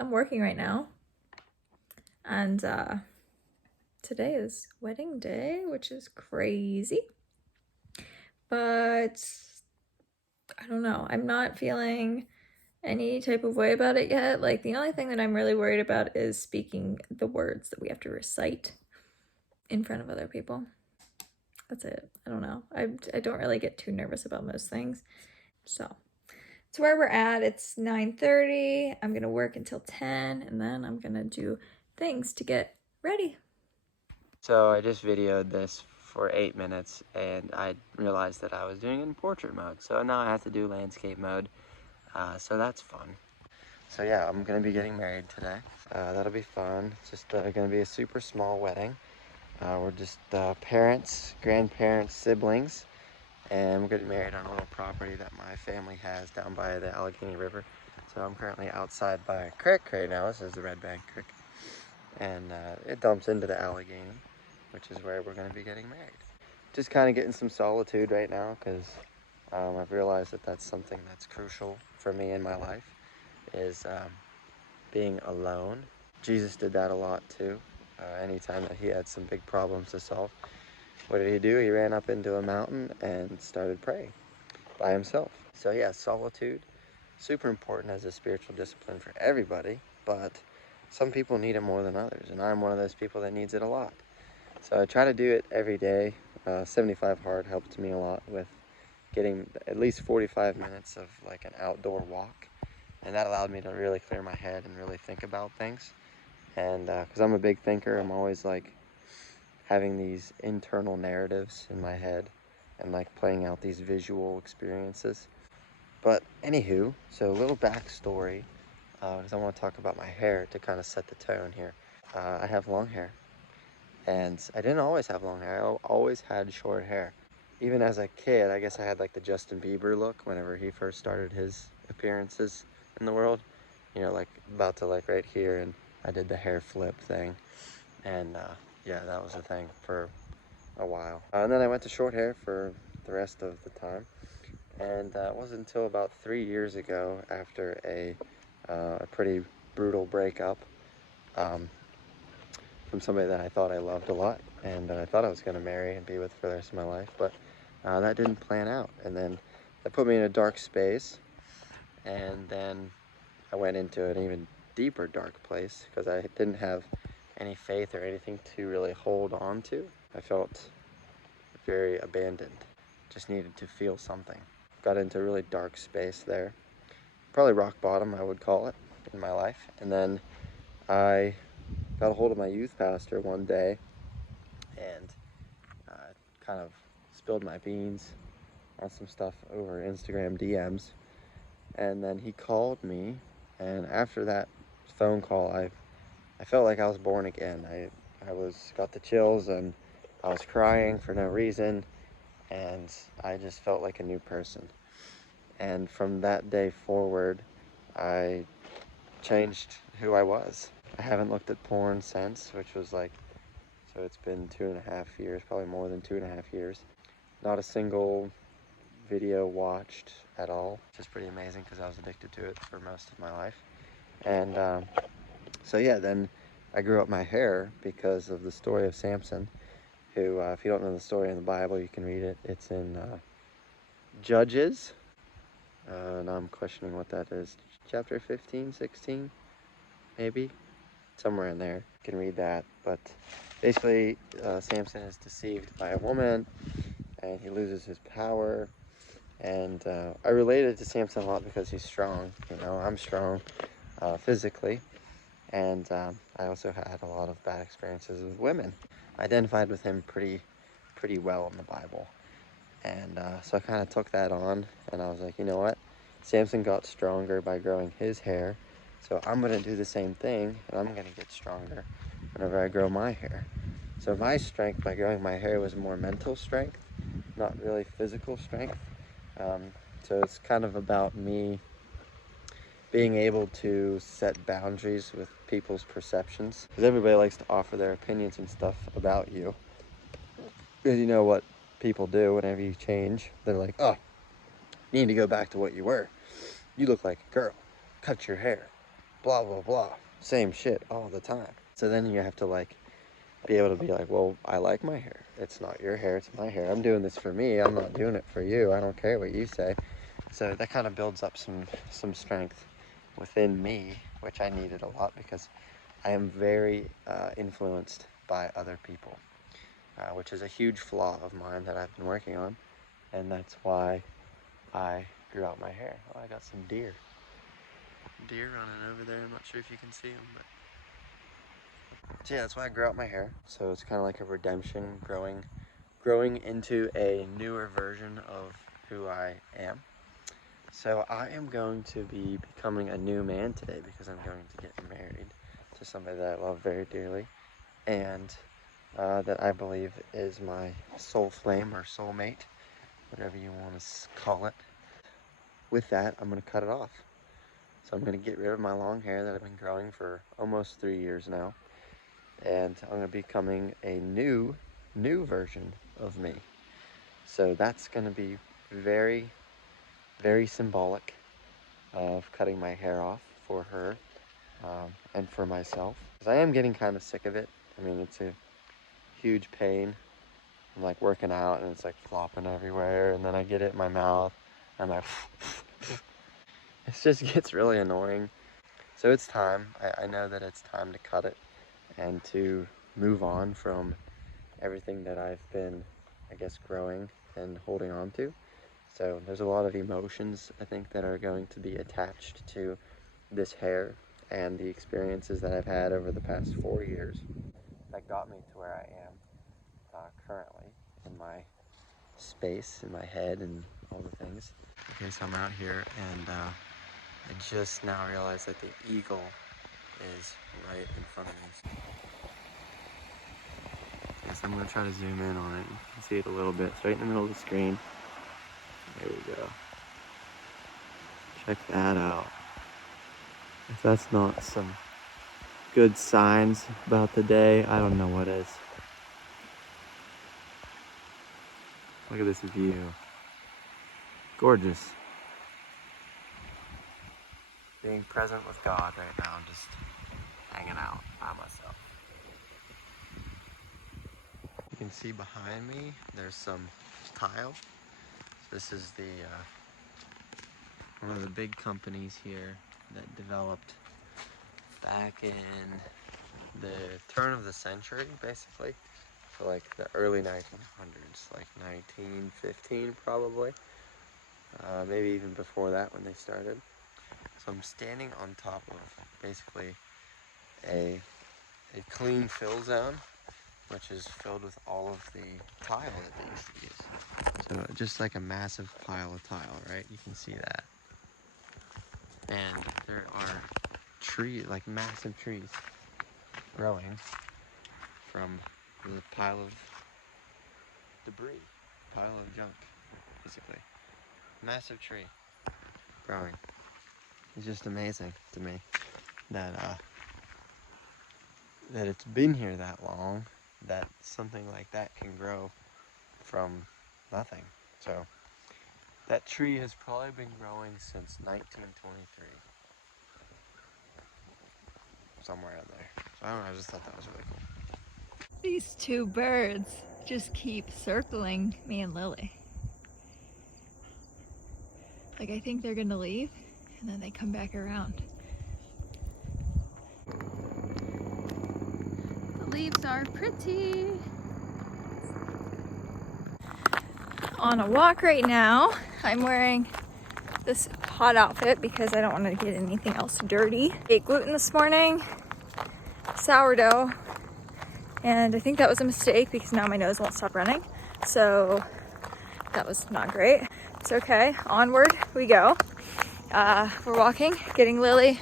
I'm working right now, and today is wedding day, which is crazy. But I don't know. I'm not feeling any type of way about it yet. Like, the only thing that I'm really worried about is speaking the words that we have to recite in front of other people. That's it. I don't know. I don't really get too nervous about most things. So it's where we're at. It's 9:30. I'm gonna work until 10, and then I'm gonna do things to get ready. So I just videoed this for 8 minutes and I realized that I was doing it in portrait mode. So now I have to do landscape mode. So that's fun. So yeah, I'm gonna be getting married today. That'll be fun. It's just gonna be a super small wedding. We're just parents, grandparents, siblings, and we're getting married on a little property that my family has down by the Allegheny River. So I'm currently outside by a creek right now. This is the Red Bank Creek. And it dumps into the Allegheny, which is where we're going to be getting married. Just kind of getting some solitude right now because I've realized that that's something that's crucial for me in my life, is being alone. Jesus did that a lot too. Anytime that he had some big problems to solve, what did he do? He ran up into a mountain and started praying by himself. So yeah, solitude, super important as a spiritual discipline for everybody, but some people need it more than others, and I'm one of those people that needs it a lot. So I try to do it every day. 75 hard helped me a lot with getting at least 45 minutes of like an outdoor walk, and that allowed me to really clear my head and really think about things. And because I'm a big thinker, I'm always like having these internal narratives in my head and like playing out these visual experiences. But anywho, so a little backstory, because I want to talk about my hair to kind of set the tone here. I have long hair, and I didn't always have long hair. I always had short hair. Even as a kid, I guess I had like the Justin Bieber look whenever he first started his appearances in the world. You know, like about to like right here, and I did the hair flip thing. And yeah, that was a thing for a while. And then I went to short hair for the rest of the time. And it wasn't until about 3 years ago, after a pretty brutal breakup um, from somebody that I thought I loved a lot, and I thought I was going to marry and be with for the rest of my life, but that didn't plan out. And then that put me in a dark space, and then I went into an even deeper dark place because I didn't have any faith or anything to really hold on to. I felt very abandoned, just needed to feel something. Got into a really dark space there, probably rock bottom I would call it in my life. And then I got a hold of my youth pastor one day and kind of spilled my beans on some stuff over Instagram DMs. And then he called me, and after that phone call, I felt like I was born again. I got the chills, and I was crying for no reason, and I just felt like a new person. And from that day forward, I changed who I was. I haven't looked at porn since, which was like, so it's been 2.5 years, probably more than 2.5 years. Not a single video watched at all, which is pretty amazing because I was addicted to it for most of my life. And so yeah, then I grew up my hair because of the story of Samson, who, if you don't know the story in the Bible, you can read it. It's in Judges. Now I'm questioning what that is. Chapter 15, 16, maybe? Somewhere in there. You can read that. But basically, Samson is deceived by a woman, and he loses his power. And I related to Samson a lot because he's strong. You know, I'm strong physically. And I also had a lot of bad experiences with women. I identified with him pretty well in the Bible. And so I kind of took that on, and I was like, you know what? Samson got stronger by growing his hair, so I'm going to do the same thing, and I'm going to get stronger whenever I grow my hair. So my strength by growing my hair was more mental strength, not really physical strength. So it's kind of about me being able to set boundaries with people's perceptions, because everybody likes to offer their opinions and stuff about you. Because you know what people do whenever you change, they're like, oh, you need to go back to what you were. You look like a girl. Cut your hair. blah, blah, blah. Same shit all the time. So then you have to like be able to be like, well, I like my hair. It's not your hair, it's my hair. I'm doing this for me. I'm not doing it for you. I don't care what you say. So that kind of builds up some strength within me, which I needed a lot because I am very influenced by other people, which is a huge flaw of mine that I've been working on. And that's why I grew out my hair. Oh, I got some deer. Deer running over there. I'm not sure if you can see them, but so yeah, that's why I grew out my hair. So it's kind of like a redemption, growing into a newer version of who I am. So I am going to be becoming a new man today because I'm going to get married to somebody that I love very dearly and that I believe is my soul flame or soulmate, whatever you want to call it. With that, I'm going to cut it off. So I'm going to get rid of my long hair that I've been growing for almost 3 years now. And I'm going to be becoming a new version of me. So that's going to be very, very symbolic of cutting my hair off for her and for myself. Because I am getting kind of sick of it. I mean, it's a huge pain. I'm like working out and it's like flopping everywhere, and then I get it in my mouth. And I'm like, it just gets really annoying. So it's time. I know that it's time to cut it and to move on from everything that I've been, I guess, growing and holding on to. So there's a lot of emotions, I think, that are going to be attached to this hair and the experiences that I've had over the past 4 years that got me to where I am currently in my space, in my head, and all the things. Okay, so I'm out here, and I just now realized that the eagle is right in front of me. Yes, I'm going to try to zoom in on it. You can see it a little bit. It's right in the middle of the screen. There we go. Check that out. If that's not some good signs about the day, I don't know what is. Look at this view. Gorgeous. Being present with God right now, just hanging out by myself. You can see behind me, there's some tile. This is the one of the big companies here that developed back in the turn of the century, basically. So like the early 1900s, like 1915 probably. Maybe even before that when they started. So I'm standing on top of basically a clean fill zone, which is filled with all of the tile that they used to use. So just like a massive pile of tile, right? You can see that. And there are trees, like massive trees, growing from the pile of debris, pile of junk, basically. Massive tree growing. It's just amazing to me that that it's been here that long, that something like that can grow from nothing. So that tree has probably been growing since 1923, somewhere in there. So I don't know, I just thought that was really cool. These two birds just keep circling me and Lily. Like, I think they're gonna leave and then they come back around. The leaves are pretty. On a walk right now. I'm wearing this hot outfit because I don't want to get anything else dirty. Ate gluten this morning, sourdough, and I think that was a mistake because now my nose won't stop running. So that was not great. It's okay. Onward we go. We're walking, getting Lily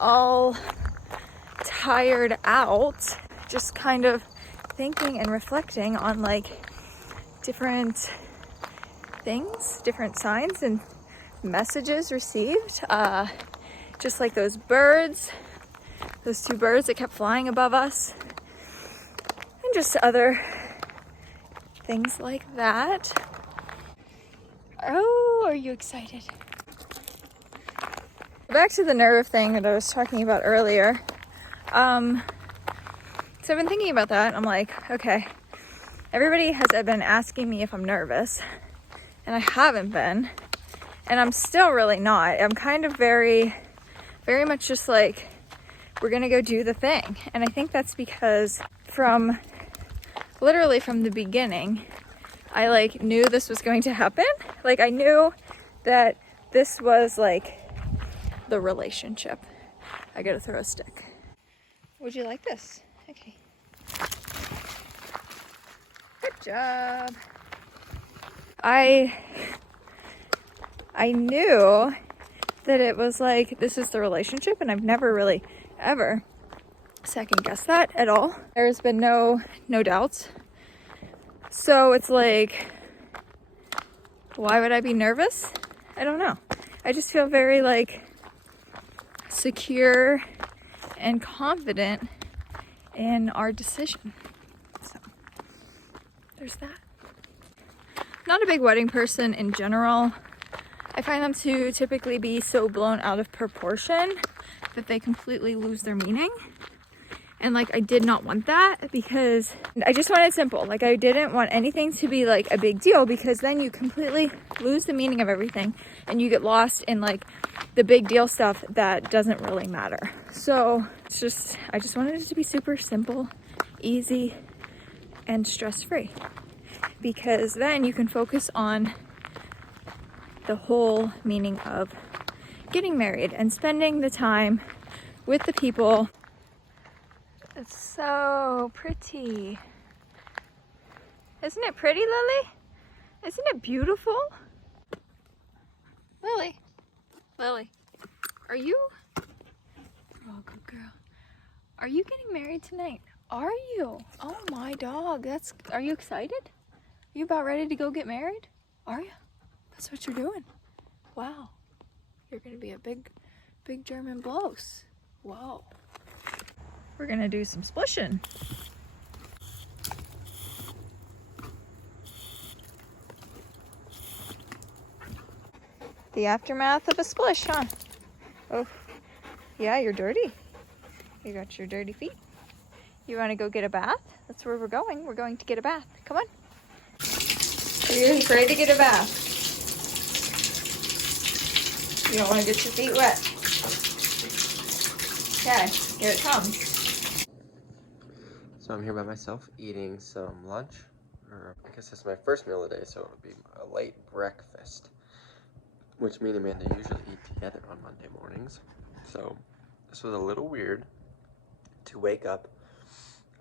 all tired out, just kind of thinking and reflecting on like different things, different signs and messages received. Just like those birds, those two birds that kept flying above us, and just other things like that. Oh, are you excited? Back to the nerve thing that I was talking about earlier. So I've been thinking about that, and I'm like, okay, everybody has been asking me if I'm nervous, and I haven't been, and I'm still really not. I'm kind of very much just like, we're gonna go do the thing. And I think that's because literally from the beginning, I like knew this was going to happen. Like, I knew that this was like the relationship. I gotta throw a stick. Would you like this? Okay. Good job. I knew that it was like, this is the relationship, and I've never really ever second guessed that at all. There's been no doubts. So it's like, why would I be nervous? I don't know. I just feel very like secure and confident in our decision. So there's that. Not a big wedding person in general. I find them to typically be so blown out of proportion that they completely lose their meaning. And like, I did not want that, because I just wanted simple. Like, I didn't want anything to be like a big deal, because then you completely lose the meaning of everything and you get lost in like the big deal stuff that doesn't really matter. So it's just, I just wanted it to be super simple, easy, and stress-free, because then you can focus on the whole meaning of getting married and spending the time with the people. It's so pretty. Isn't it pretty, Lily? Isn't it beautiful? Lily, Lily, are you? Oh, good girl. Are you getting married tonight? Are you? Oh my dog, are you excited? Are you about ready to go get married? Are you? That's what you're doing. Wow. You're gonna be a big German blouse. Whoa. We're gonna do some splishing. The aftermath of a splish, huh? Oh, yeah, you're dirty. You got your dirty feet. You wanna go get a bath? That's where we're going. We're going to get a bath. Come on. Are you afraid to get a bath? You don't wanna get your feet wet. Okay, here it comes. So I'm here by myself eating some lunch, or I guess it's my first meal of the day, so it would be a late breakfast, which me and Amanda usually eat together on Monday mornings. So this was a little weird to wake up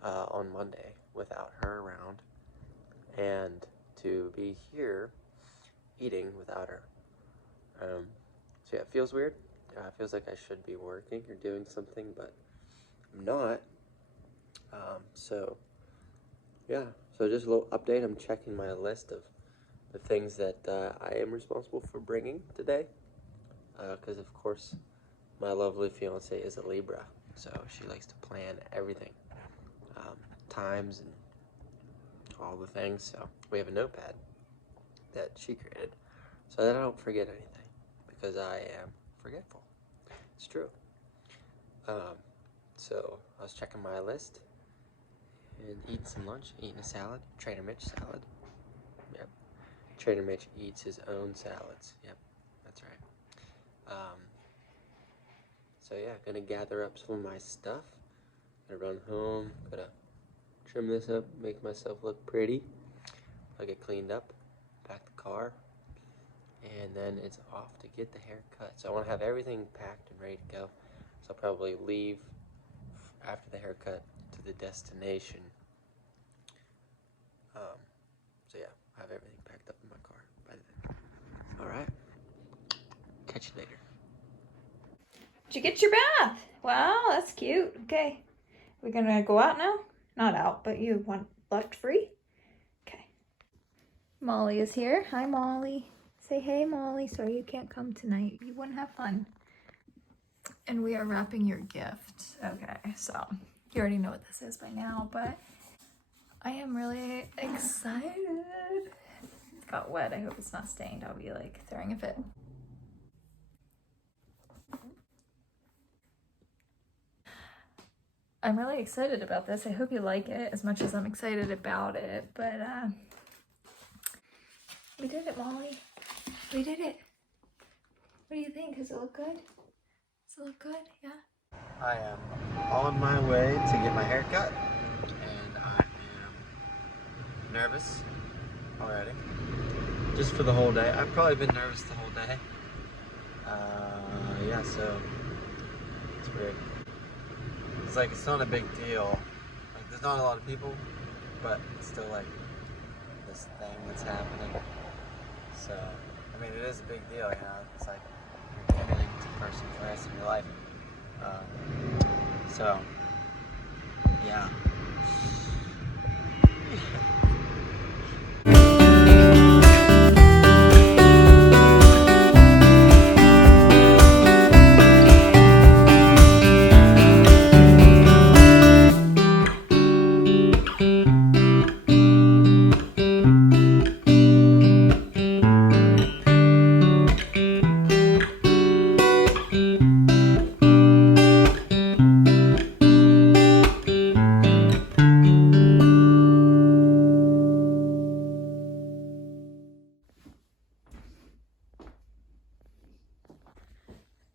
on Monday without her around, and to be here eating without her. So yeah, it feels weird. It feels like I should be working or doing something, but I'm not. So yeah, so just a little update. I'm checking my list of the things that I am responsible for bringing today, because of course my lovely fiance is a Libra, so she likes to plan everything, times and all the things. So we have a notepad that she created so that I don't forget anything, because I am forgetful. It's true. So I was checking my list and eating some lunch, eating a salad, Trader Mitch salad. Yep. Trader Mitch eats his own salads. Yep, that's right. So yeah, gonna gather up some of my stuff. Gonna run home, gotta trim this up, make myself look pretty. I'll get cleaned up, pack the car, and then it's off to get the haircut. So I wanna have everything packed and ready to go. So I'll probably leave after the haircut to the destination. So yeah, I have everything packed up in my car by then. All right, catch you later. Did you get your bath? Wow, that's cute. Okay, we're gonna go out now? Not out, but you want left free? Okay. Molly is here. Hi, Molly. Say hey, Molly. Sorry you can't come tonight. You wouldn't have fun. And we are wrapping your gift. Okay, so you already know what this is by now, but I am really excited. It got wet. I hope it's not stained. I'll be like throwing a fit. I'm really excited about this. I hope you like it as much as I'm excited about it. But we did it, Molly. We did it. What do you think? Does it look good? Does it look good? Yeah. I am on my way to get my hair cut, and I am nervous already. Just for the whole day. I've probably been nervous the whole day. Yeah, so it's weird. It's like, it's not a big deal. Like, there's not a lot of people, but it's still like this thing that's happening. So, I mean, it is a big deal, you know. It's like you're committing to a person for the rest of your life. So, yeah.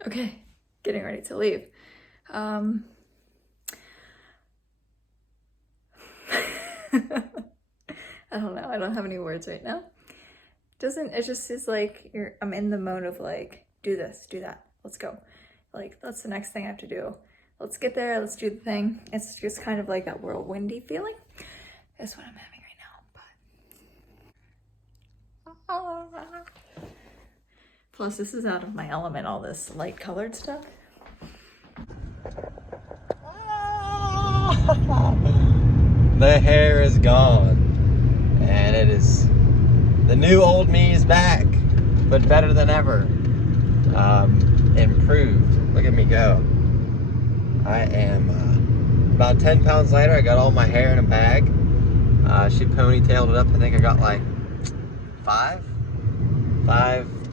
Okay, getting ready to leave. I don't know. I don't have any words right now. It just is like I'm in the mode of like, do this, do that, let's go. Like, that's the next thing I have to do. Let's get there, let's do the thing. It's just kind of like that whirlwindy feeling. That's what I'm having right now. But plus, this is out of my element, all this light colored stuff. The hair is gone, and it is, the new old me is back, but better than ever. Improved. Look at me go. I am about 10 pounds lighter. I got all my hair in a bag. She ponytailed it up. I think I got like five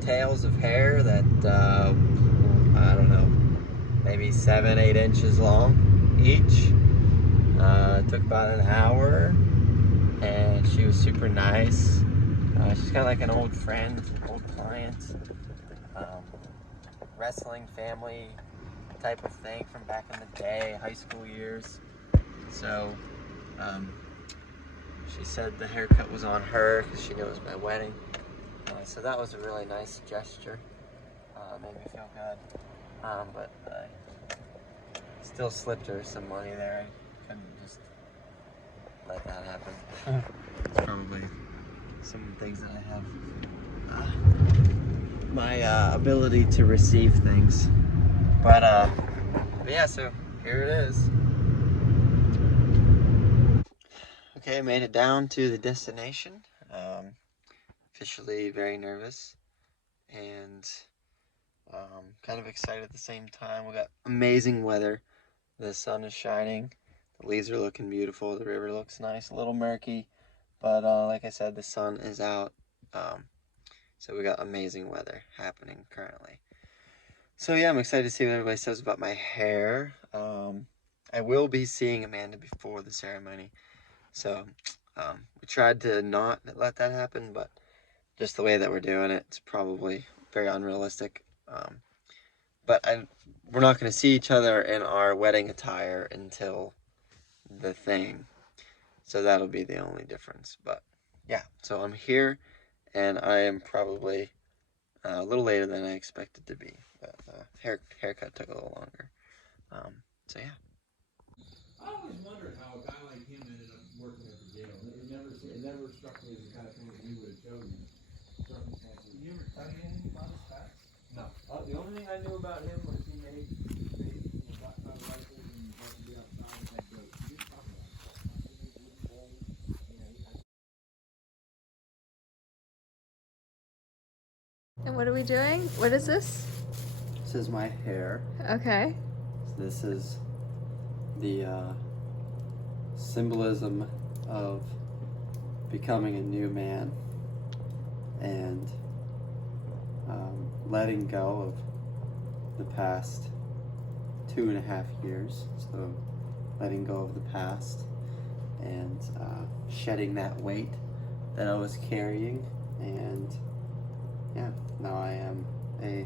tails of hair that I don't know, maybe 7-8 inches long each. It took about an hour, and she was super nice. She's kind of like an old friend, old client, wrestling family type of thing from back in the day, high school years. So she said the haircut was on her because she knew it was my wedding. So that was a really nice gesture. Made me feel good. But I still slipped her some money there. I couldn't just let that happen. It's probably some things that I have. My ability to receive things. But yeah, so here it is. Okay, I made it down to the destination. Officially very nervous and kind of excited at the same time. We got amazing weather. The sun is shining. The leaves are looking beautiful. The river looks nice, a little murky, but like I said, the sun is out. So we got amazing weather happening currently. So yeah, I'm excited to see what everybody says about my hair. I will be seeing Amanda before the ceremony. So we tried to not let that happen, but just the way that we're doing it, it's probably very unrealistic. But we're not going to see each other in our wedding attire until the thing. So that'll be the only difference. But yeah, so I'm here, and I am probably a little later than I expected to be. But haircut took a little longer. So yeah. I always wondered how a guy like him ended up working at the jail. It never struck me as the kind of thing that you would have chosen. Circumstances. Did you ever study anything about his past? No. The only thing I knew about him was he made got out of rifles and wanted to be outside and had goats. He didn't talk about it. He made wooden bowls. And what are we doing? What is this? This is my hair. Okay. So this is the symbolism of becoming a new man and letting go of the past 2.5 years. So letting go of the past and shedding that weight that I was carrying. And yeah, now I am a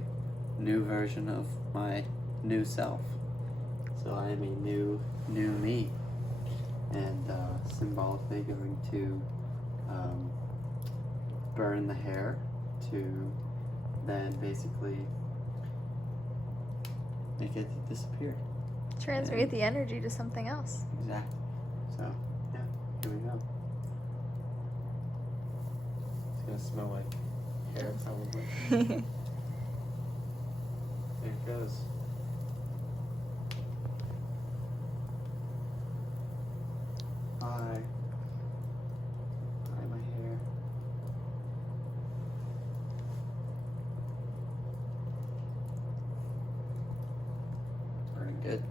new version of my new self. So I am a new me, and symbolically going to burn the hair to then basically make it disappear. Transmute the energy to something else. Exactly. So yeah, here we go. It's gonna smell like hair probably. There it goes. Bye. Bye, my hair. Burning good.